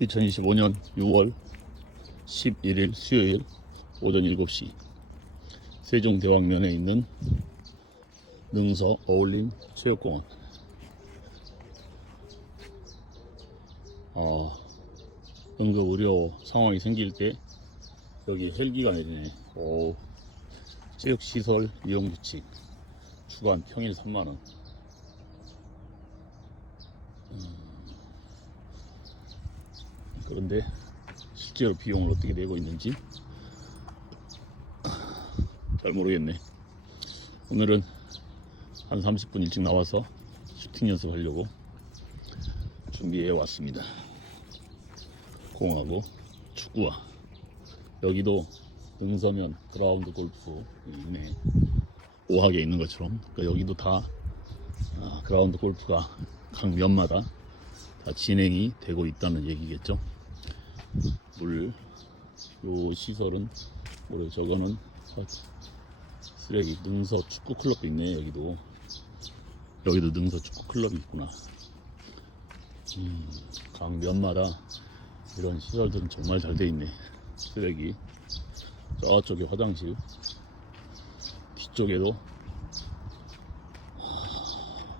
2025년 6월 11일 수요일 오전 7시 세종대왕면에 있는 능서 어울림 체육공원. 어, 응급 의료 상황이 생길 때 여기 헬기가 내리네. 오, 체육시설 이용 규칙 주간 평일 3만원 그런데 실제로 비용을 어떻게 내고 있는지 잘 모르겠네. 오늘은 한 30분 일찍 나와서 슈팅 연습하려고 준비해 왔습니다. 공하고 축구와 여기도 능서면 그라운드 골프 있네. 오하게 있는 것처럼 그러니까 여기도 다 아, 그라운드 골프가 각 면마다 다 진행이 되고 있다는 얘기겠죠. 물, 요 시설은, 뭐래, 저거는 아, 쓰레기, 능서 축구 클럽도 있네, 여기도. 여기도 능서 축구 클럽이 있구나. 음, 각 면마다 이런 시설들은 정말 잘 돼 있네. 쓰레기. 저쪽에 화장실. 뒤쪽에도 하,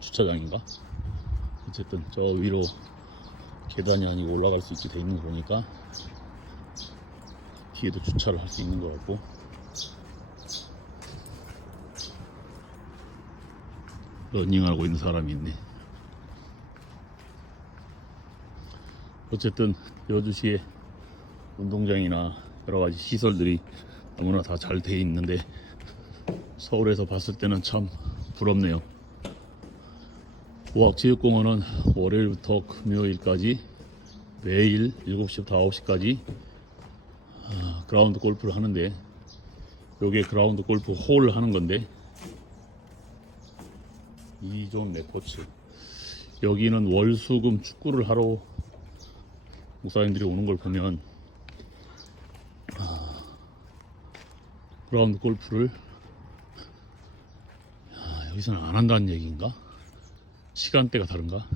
주차장인가? 어쨌든 저 위로 계단이 아니고 올라갈 수 있게 돼 있는 거 보니까 뒤에도 주차를 할 수 있는 것 같고 러닝하고 있는 사람이 있네 어쨌든 여주시에 운동장이나 여러 가지 시설들이 너무나 다 잘 돼 있는데 서울에서 봤을 때는 참 부럽네요. 오학체육공원은 월요일부터 금요일까지 매일 7시부터 9시까지 아, 그라운드 골프를 하는데 요게 그라운드 골프 홀 하는 건데 이존 레포츠 여기는 월수금 축구를 하러 목사님들이 오는 걸 보면 아, 그라운드 골프를 아, 여기서는 안 한다는 얘기인가? 시간대가 다른가?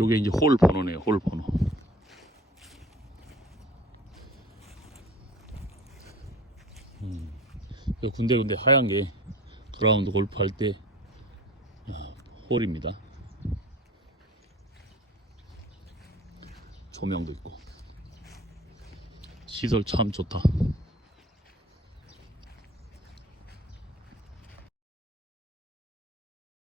요게 이제 홀 번호네요, 홀 번호. 음, 그 군데군데 하얀 게 그라운드 골프 할때 아, 홀입니다. 조명도 있고 시설 참 좋다.